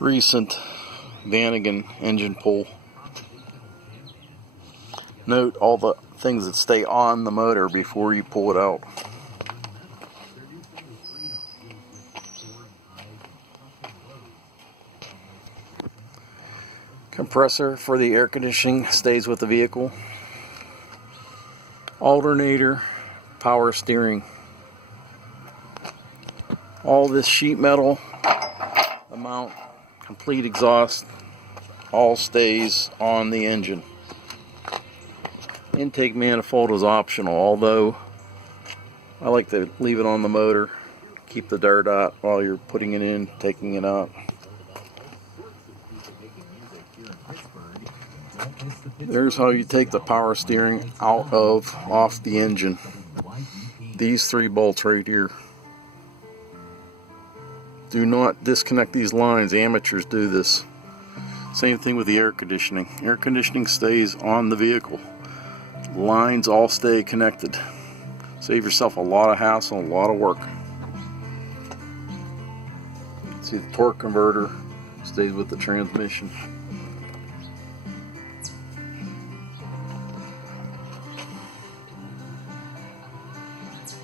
recent Vanagon engine pull. Note all the things that stay on the motor before you pull it out. Compressor for the air conditioning stays with the vehicle. Alternator, power steering. All this sheet metal, the mount, complete exhaust, all stays on the engine. Intake manifold is optional, although I like to leave it on the motor, keep the dirt out while you're putting it in, taking it out. There's how you take the power steering off the engine. These 3 bolts right here. Do not disconnect these lines. Amateurs do this. Same thing with the air conditioning. Air conditioning stays on the vehicle. Lines all stay connected. Save yourself a lot of hassle, a lot of work. See, the torque converter stays with the transmission.